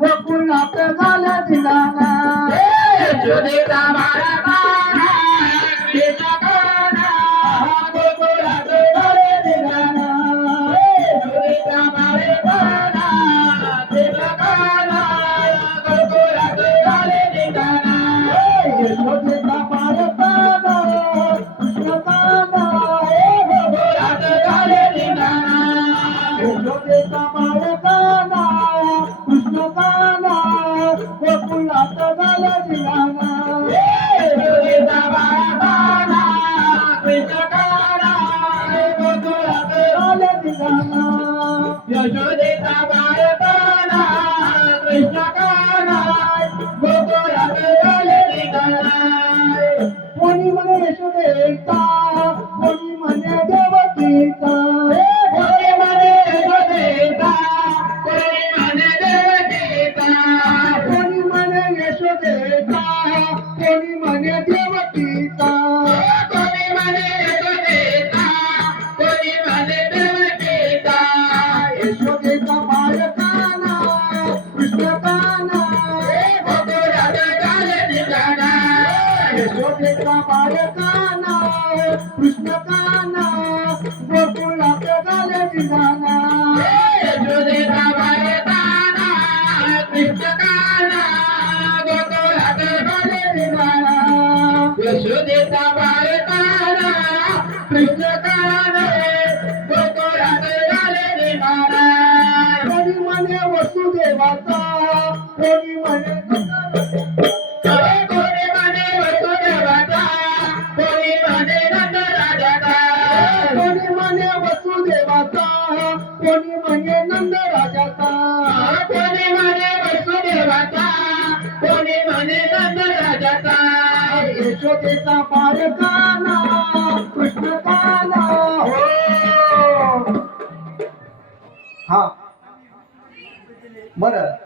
गोकुळात झाला दिलाना यशोदेचा बाळाबाळा कृष्ण काना गोकुळात झाला दिलाना यशोदेचा बाळाबाळा कृष्ण काना गोकुळात झाला दिलाना यशोदेचा बाळाबाळा कृष्ण काना गोकुळात झाला दिलाना यशोदेचा बाळाबाळा कृष्ण काना गोकुळात झाला दिलाना यशोदेचा बाळाबाळा कृष्ण काना गोकुळात झाला दिलाना यशोदेचा बाळाबाळा कृष्ण काना गोकुळात झाला दिलाना कोणी म्हणे यशोदेचा कोणी म्हणे देवकीचा कोणी म्हणे यशोदेचा कोणी म्हणे देवकीचा कोणी म्हणे यशोदेचा कोणी म्हणे देवकीचा कोणी म्हणे यशोदेचा कोणी म्हणे देवकीचा यशोदेचा बाळकाना कृष्ण काना गोकुळात झाला दिलाना यशोदेचा बाळकाना कृष्ण काना गोकुळात झाला दिलाना यशोदेचा बाळकाना कृष्ण काना गोकुळात झाला दिलाना यशोदेचा बाळकाना कृष्ण काना गोकुळात झाला दिलाना कोणी म्हणे वसुदेवाचा कोणी म्हणे कोणी म्हणे वसुदेवाचा कोणी म्हणे नंदराजाचा कोणी म्हणे वसुदेवाचा कोणी म्हणे नंदराजाचा कोणी म्हणे वसुदेवाचा कोणी म्हणे नंदराजाचा यशोदेचा बाळकाना कृष्ण काना हो हा बरं